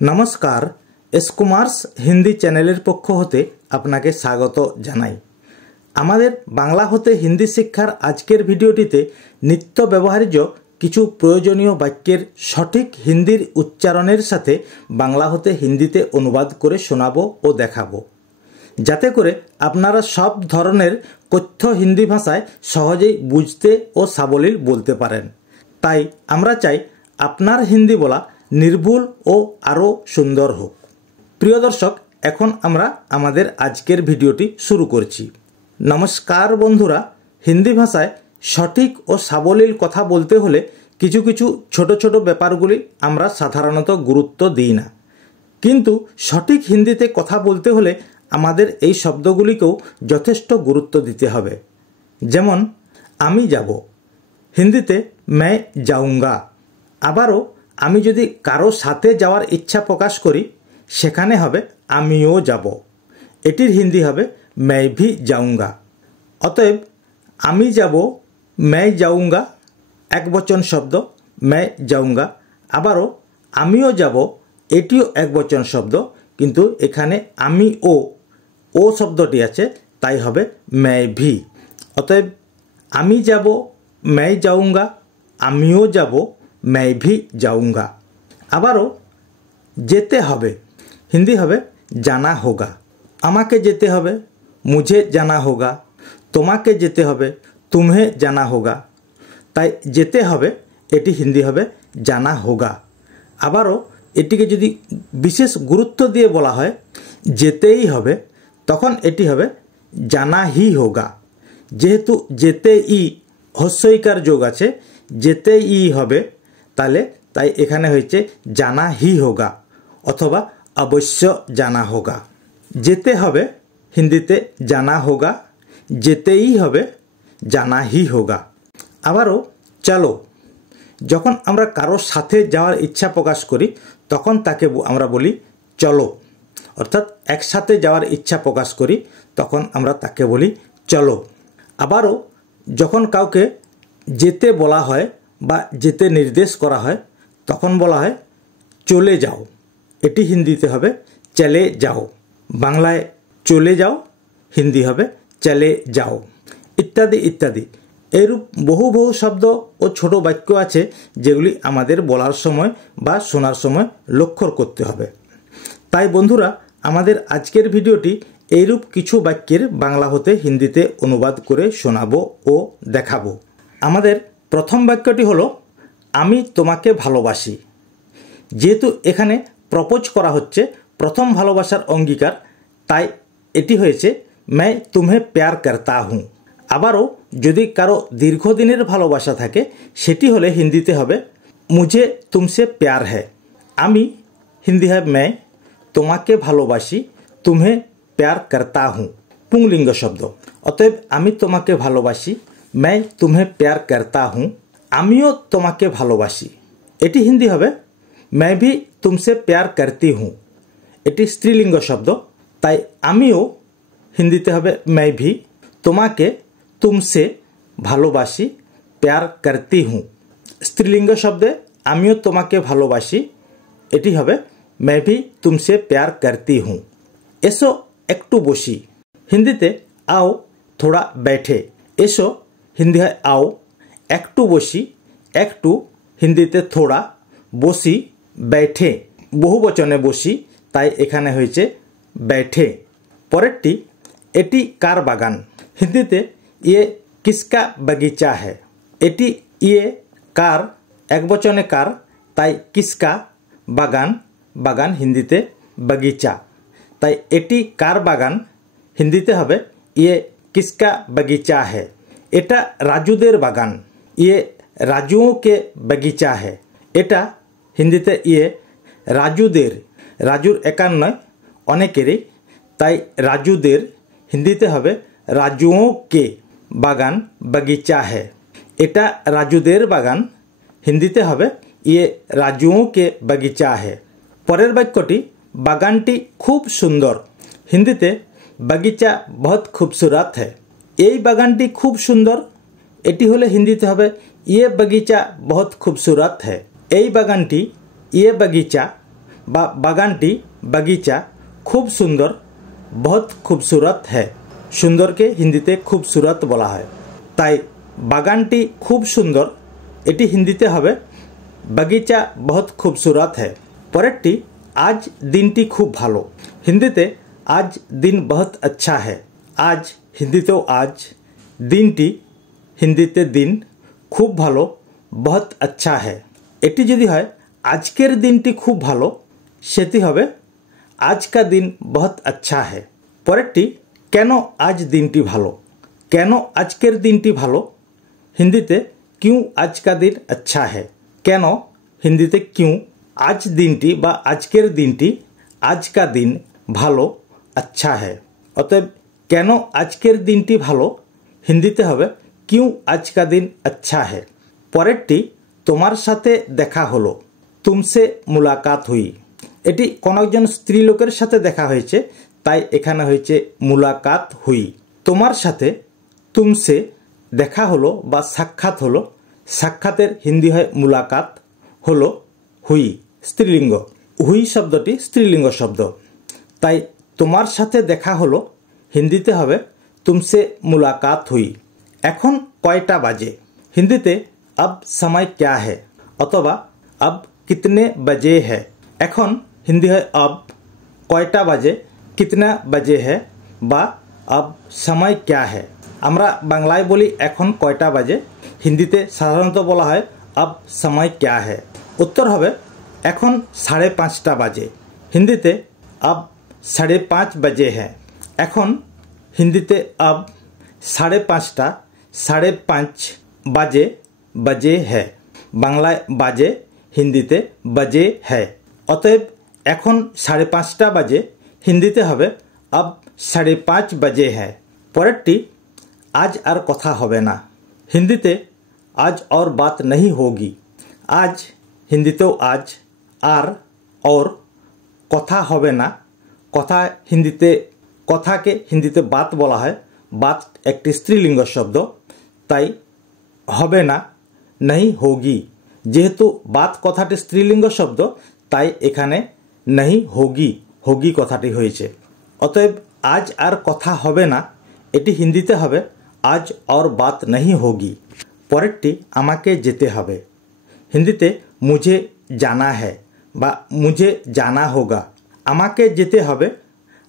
নমস্কার, এস কুমার্স হিন্দি চ্যানেলের পক্ষ হতে আপনাকে স্বাগত জানাই। আমাদের বাংলা হতে হিন্দি শিক্ষার আজকের ভিডিওটিতে নিত্য ব্যবহার্য কিছু প্রয়োজনীয় বাক্যের সঠিক হিন্দির উচ্চারণের সাথে বাংলা হতে হিন্দিতে অনুবাদ করে শোনাবো ও দেখাবো, যাতে করে আপনারা সব ধরনের কথ্য হিন্দি ভাষায় সহজেই বুঝতে ও সাবলীল বলতে পারেন। তাই আমরা চাই আপনার হিন্দি বলা নির্ভুল ও আরও সুন্দর হোক। প্রিয় দর্শক, এখন আমরা আমাদের আজকের ভিডিওটি শুরু করছি। নমস্কার বন্ধুরা, হিন্দি ভাষায় সঠিক ও সাবলীল কথা বলতে হলে কিছু কিছু ছোট ছোট ব্যাপারগুলি আমরা সাধারণত গুরুত্ব দিই না, কিন্তু সঠিক হিন্দিতে কথা বলতে হলে আমাদের এই শব্দগুলিকেও যথেষ্ট গুরুত্ব দিতে হবে। যেমন আমি যাব, হিন্দিতে मैं जाऊंगा। আবারও আমি যদি কারো সাথে যাওয়ার ইচ্ছা প্রকাশ করি, সেখানে হবে আমিও যাব। এটির হিন্দি হবে मैं भी जाऊंगा। অতএব আমি যাব, मैं जाऊंगा একবচন শব্দ, मैं जाऊंगा। আবারও আমিও যাব, এটিও একবচন শব্দ, কিন্তু এখানে আমি ও শব্দটি আছে, তাই হবে मैं भी। অতএব আমি যাব, मैं जाऊंगा, আমিও যাব, मैं भी जाऊंगा। আবারও যেতে হবে, হিন্দি হবে जाना होगा। আমাকে যেতে হবে, मुझे जाना होगा। তোমাকে যেতে হবে, तुम्हें जाना होगा। তাই যেতে হবে এটি হিন্দি হবে জানা হোগা। আবারও এটিকে যদি বিশেষ গুরুত্ব দিয়ে বলা হয় যেতেই হবে, তখন এটি হবে জানা হি হোগা। যেহেতু যেতে ই হস্যইকার যোগ আছে, যেতে ই হবে, তাই এখানে হয়েছে জানা হি হোগা অথবা অবশ্য জানা হোগা। যেতে হবে হিন্দিতে জানা হোগা, যেতেই হবে জানা হি হোগা। আবারও চলো, যখন আমরা কারোর সাথে যাওয়ার ইচ্ছা প্রকাশ করি তখন তাকে আমরা বলি চলো, অর্থাৎ একসাথে যাওয়ার ইচ্ছা প্রকাশ করি তখন আমরা তাকে বলি চলো। আবারও যখন কাউকে যেতে বলা হয় বা যেতে নির্দেশ করা হয় তখন বলা হয় চলে যাও। এটি হিন্দিতে হবে চলে যাও। বাংলায় চলে যাও, হিন্দি হবে চলে যাও, ইত্যাদি ইত্যাদি। এরূপ বহু বহু শব্দ ও ছোট বাক্য আছে যেগুলি আমাদের বলার সময় বা শোনার সময় লক্ষ্য করতে হবে। তাই বন্ধুরা, আমাদের আজকের ভিডিওটি এইরূপ কিছু বাক্যের বাংলা হতে হিন্দিতে অনুবাদ করে শোনাবো ও দেখাবো। আমাদের প্রথম বাক্যটি হলো আমি তোমাকে ভালোবাসি। যেহেতু এখানে প্রপোজ করা হচ্ছে, প্রথম ভালোবাসার অঙ্গীকার, তাই এটি হয়েছে मैं तुम्हें प्यार करता हूँ। আবারও যদি কারো দীর্ঘদিনের ভালোবাসা থাকে সেটি হলে হিন্দিতে হবে मुझे तुमसे प्यार है। আমি হিন্দি হয় मैं, তোমাকে ভালোবাসি, तुम्हें प्यार करता हूँ পুংলিঙ্গ শব্দ। অতএব আমি তোমাকে ভালোবাসি, मैं तुम्हें प्यार करता हूँ, আমিও তোমাকে ভালোবাসি। এটি হিন্দি হবে मैं भी तुमसे प्यार करती हूँ। এটি স্ত্রীলিঙ্গ শব্দ, তাই আমিও হিন্দিতে হবে मैं भी, তোমাকে तुमसे ভালোবাসি, प्यार करती हूँ। স্ত্রীলিঙ্গ শব্দে আমিও তোমাকে ভালোবাসি, এটি হবে मैं भी तुमसे प्यार करती हूँ। এসো একটু বসি, হিন্দিতে आओ थोड़ा बैठे। এসো হিন্দি হয় आओ, একটু বসি, একটু হিন্দিতে থোড়া, বসি बैठे বহু বচনে বসি, তাই এখানে হয়েছে बैठे। পরেরটি এটি কার বাগান, হিন্দিতে ये किसका बगीचा है। এটি ये কার একবচনে কার, তাই কিসকা, বাগান, বাগান হিন্দিতে बगीचा, তাই এটি কার বাগান, হিন্দিতে হবে ये किसका बगीचा है। এটা রাজুদের বাগান, ये রাজুओं के बगीचा है। এটা হিন্দিতে ये রাজুদের, রাজুর একার নয় অনেকেরই, তাই রাজুদের, হিন্দিতে হবে রাজুओं के বাগান बगीचा है। এটা রাজুদের বাগান, হিন্দিতে হবে ये রাজুओं के बगीचा है। পরের বাক্যটি বাগানটি খুব সুন্দর, হিন্দিতে बगीचा बहुत खूबसूरत है। এই বাগানটি খুব সুন্দর, এটি হলে হিন্দিতে হবে ये बगीचा बहुत खूबसूरत है। এই বাগানটি ये बगीचा বা বাগানটি বাগিচা খুব সুন্দর বহুত খুবসুরত হ্যায়। সুন্দরকে হিন্দিতে খুবসুরত বলা হয়, তাই বাগানটি খুব সুন্দর এটি হিন্দিতে হবে বাগিচা বহুত খুবসুরত হ্যায়। পরেরটি আজ দিনটি খুব ভালো। হিন্দিতে আজ দিন বহুত আচ্ছা হ্যায়। আজ হিন্দিতেও আজ, দিনটি হিন্দিতে দিন, খুব ভালো বহুত আচ্ছা হ্যায়। এটি যদি হয় আজকের দিনটি খুব ভালো, সেটি হবে আজ কা দিন বহুত আচ্ছা হ্যায়। পরেরটি কেন আজ দিনটি ভালো। কেন আজকের দিনটি ভালো, হিন্দিতে কিউ আজ কা দিন আচ্ছা হ্যায়। কেন হিন্দিতে কিউ, আজ দিনটি বা আজকের দিনটি, আজ কা দিন ভালো আচ্ছা হ্যায়। অতএব কেন আজকের দিনটি ভালো হিন্দিতে হবে কিউ আজ কা দিন আচ্ছা হ্যায়। পরেরটি তোমার সাথে দেখা হলো, তুমসে মুলাকাত হুই। এটি কোনো একজন স্ত্রী লোকের সাথে দেখা হয়েছে, তাই এখানে হয়েছে মুলাকাত হুই। তোমার সাথে তুমসে দেখা হলো বা সাক্ষাৎ হলো, সাক্ষাতের হিন্দি হয় মুলাকাত, হলো হুই স্ত্রীলিঙ্গ। হুই শব্দটি স্ত্রীলিঙ্গ শব্দ, তাই তোমার সাথে দেখা হলো হিন্দিতে হবে তুমসে মুলাকাত হুই। এখন কয়টা বাজে, হিন্দিতে আব সময় ক্যা হ্যায় অথবা আব কিতনে বাজে হ্যায়। এখন হিন্দি হয় আব, কয়টা বাজে, কিতনা বাজে হ্যায় বা আব সময় ক্যা হ্যায়। আমরা বাংলায় বলি এখন কয়টা বাজে, হিন্দিতে সাধারণত বলা হয় আব সময় ক্যা হ্যায়। উত্তর হবে এখন 5:30 বাজে। হিন্দিতে আব 5:30 বাজে হ্যায়। এখন হিন্দিতে আব 5:30 5:30 বাজে বাজে হ্যায়। বাংলায় বাজে, হিন্দিতে বাজে হ্যায়। অতএব এখন 5:30 বাজে হিন্দিতে হবে আব 5:30 বাজে হ্যায়। পরেরটি আজ আর কথা হবে না। হিন্দিতে আজ और बात नहीं होगी। আজ হিন্দিতেও আজ, আর और কথা হবে না। কথা হিন্দিতে, কথাকে হিন্দিতে বাত বলা হয়। বাত একটি স্ত্রীলিঙ্গ শব্দ, তাই হবে না नहीं होगी। যেহেতু বাত কথাটি স্ত্রীলিঙ্গ শব্দ, তাই এখানে नहीं होगी, होगी কথাটি হয়েছে। অতএব আজ আর কথা হবে না এটি হিন্দিতে হবে আজ और बात नहीं होगी। পরেরটি আমাকে যেতে হবে। হিন্দিতে মুঝে জানা হ্যায় বা মুঝে জানা হোগা। আমাকে যেতে হবে,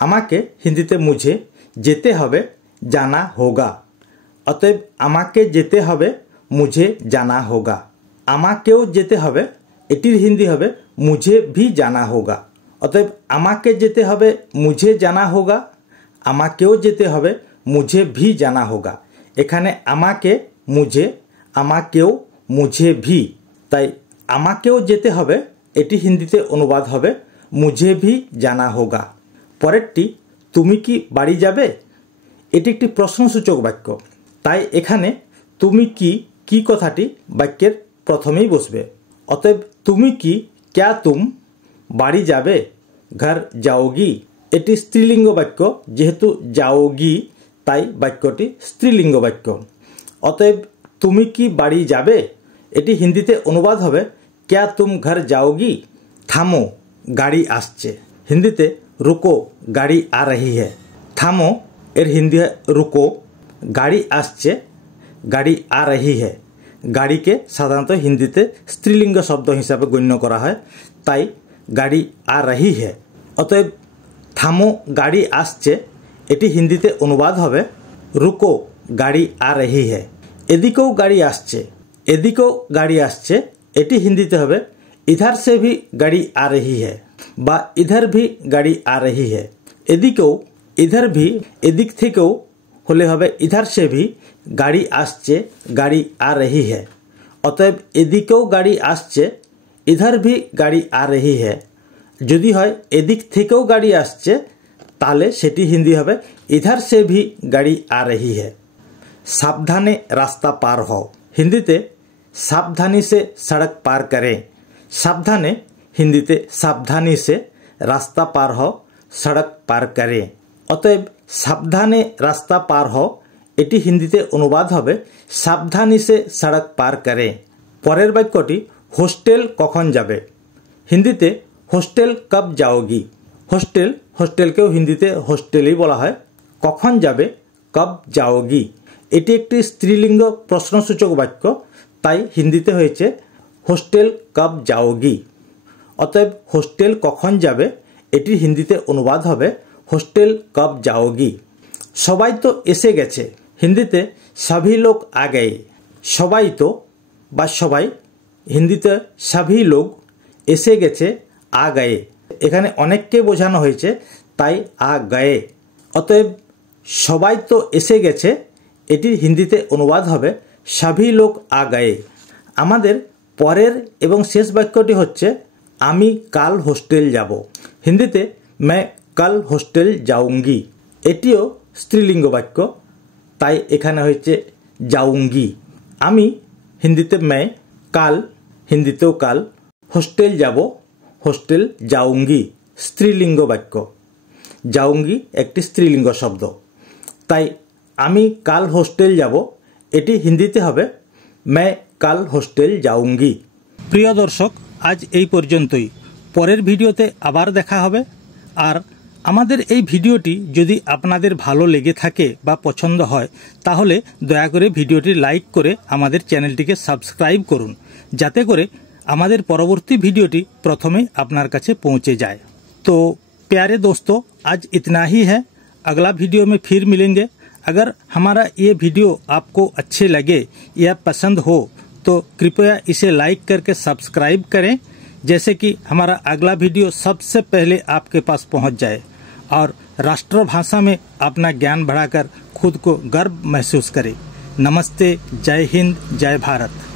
আমাকে হিন্দিতে মুঝে, যেতে হবে জানা হোগা। অতএব আমাকে যেতে হবে মুঝে জানা হোগা। আমাকেও যেতে হবে, এটির হিন্দি হবে মুঝে ভি জানা হোগা। অতএব আমাকে যেতে হবে মুঝে জানা হোগা, আমাকেও যেতে হবে মুঝে ভি জানা হোগা। এখানে আমাকে মুঝে, আমাকেও মুঝে ভি, তাই আমাকেও যেতে হবে এটি হিন্দিতে অনুবাদ হবে মুঝে ভি জানা হোগা। পরেরটি তুমি কি বাড়ি যাবে, এটি একটি প্রশ্নসূচক বাক্য, তাই এখানে তুমি কি, কি কথাটি বাক্যের প্রথমেই বসবে। অতএব তুমি কি, ক্যা তুম বাড়ি যাবে, ঘর যাওগি। এটি স্ত্রীলিঙ্গ বাক্য, যেহেতু যাওগি তাই বাক্যটি স্ত্রীলিঙ্গ বাক্য। অতএব তুমি কি বাড়ি যাবে এটি হিন্দিতে অনুবাদ হবে ক্যা তুম ঘর যাওগি। থামো গাড়ি আসছে। হিন্দিতে রুকো গাড়ি আ রহি হ্যায়। থামো এর হিন্দি হয় রুকো, গাড়ি আসছে গাড়ি আ রহি হ্যায়। গাড়িকে সাধারণত হিন্দিতে স্ত্রীলিঙ্গ শব্দ হিসাবে গণ্য করা হয়, তাই গাড়ি আ রহি হ্যায়। অতএব থামো গাড়ি আসছে এটি হিন্দিতে অনুবাদ হবে রুকো গাড়ি আ রহি হ্যায়। এদিকেও গাড়ি আসছে, এদিকেও গাড়ি আসছে এটি হিন্দিতে হবে ইধার সে ভি গাড়ি আ রহি হ্যায় বা ইধার ভি গাড়ি আ রহি হ্যায়। এদিকেও, ইধার ভি এদিক থেকেও হলে হবে ইধার সে ভি গাড়ি আসছে গাড়ি আ রহি হ্যায়। অতএব এদিকেও গাড়ি আসছে, ইধার ভি গাড়ি আ রহি হ্যায়। যদি হয় এদিক থেকেও গাড়ি আসছে তাহলে সেটি হিন্দি হবে ইধার সে ভি গাড়ি আ রহি হ্যায়। সাবধানে রাস্তা পার হও। হিন্দিতে সাবধানী সে সড়ক পার করে। সাবধানে হিন্দিতে সাবধানী সে রাস্তা পার হও সড়ক পার করে। অতএব সাবধানে রাস্তা পার হও এটি হিন্দিতে অনুবাদ হবে সাবধানী সে সড়ক পার করে। পরের বাক্যটি হোস্টেল কখন যাবে। হিন্দিতে হোস্টেল কব যাওগি। হোস্টেলকেও হিন্দিতে হোস্টেলই বলা হয়। কখন যাবে, কব যাওগি। এটি একটি স্ত্রীলিঙ্গ প্রশ্নসূচক বাক্য, তাই হিন্দিতে হয়েছে হোস্টেল কব যাওগি। অতএব হোস্টেল কখন যাবে এটির হিন্দিতে অনুবাদ হবে হোস্টেল কব যাওগি। সবাই তো এসে গেছে, হিন্দিতে সভি লোক আ গয়ে। সবাই তো বা সবাই, হিন্দিতে সভি লোক, এসে গেছে আ গয়ে। এখানে অনেককে বোঝানো হয়েছে, তাই আ গয়ে। অতএব সবাই তো এসে গেছে এটির হিন্দিতে অনুবাদ হবে সভি লোক আ গয়ে। আমাদের পরের এবং শেষ বাক্যটি হচ্ছে আমি কাল হোস্টেল যাব। হিন্দিতে मैं कल হোস্টেল যাউঙ্গি। এটিও স্ত্রীলিঙ্গ বাক্য, তাই এখানে হয়েছে যাউঙ্গি। আমি হিন্দিতে मैं, কাল হিন্দিতেও কাল, হোস্টেল যাব হোস্টেল যাউঙ্গি স্ত্রীলিঙ্গ বাক্য। যাউঙ্গি একটি স্ত্রীলিঙ্গ শব্দ, তাই আমি কাল হোস্টেল যাব এটি হিন্দিতে হবে मैं কাল হোস্টেল যাউঙ্গি। প্রিয় দর্শক, আজ এই পর্যন্তই। পরের ভিডিওতে আবার দেখা হবে। আর আমাদের এই ভিডিওটি যদি আপনাদের ভালো লেগে থাকে বা পছন্দ হয়, তাহলে দয়া করে ভিডিওটি লাইক করে আমাদের চ্যানেলটিকে সাবস্ক্রাইব করুন, যাতে করে আমাদের পরবর্তী ভিডিওটি প্রথমে আপনার কাছে পৌঁছে যায়। तो प्यारे दोस्तों, आज इतना ही है। अगला वीडियो में फिर मिलेंगे। अगर हमारा ये वीडियो आपको अच्छे लगे या पसंद हो तो कृपया इसे लाइक करके सब्सक्राइब करें, जैसे कि हमारा अगला वीडियो सबसे पहले आपके पास पहुंच जाए और राष्ट्रभाषा में अपना ज्ञान बढ़ाकर खुद को गर्व महसूस करें। नमस्ते, जय हिंद, जय भारत।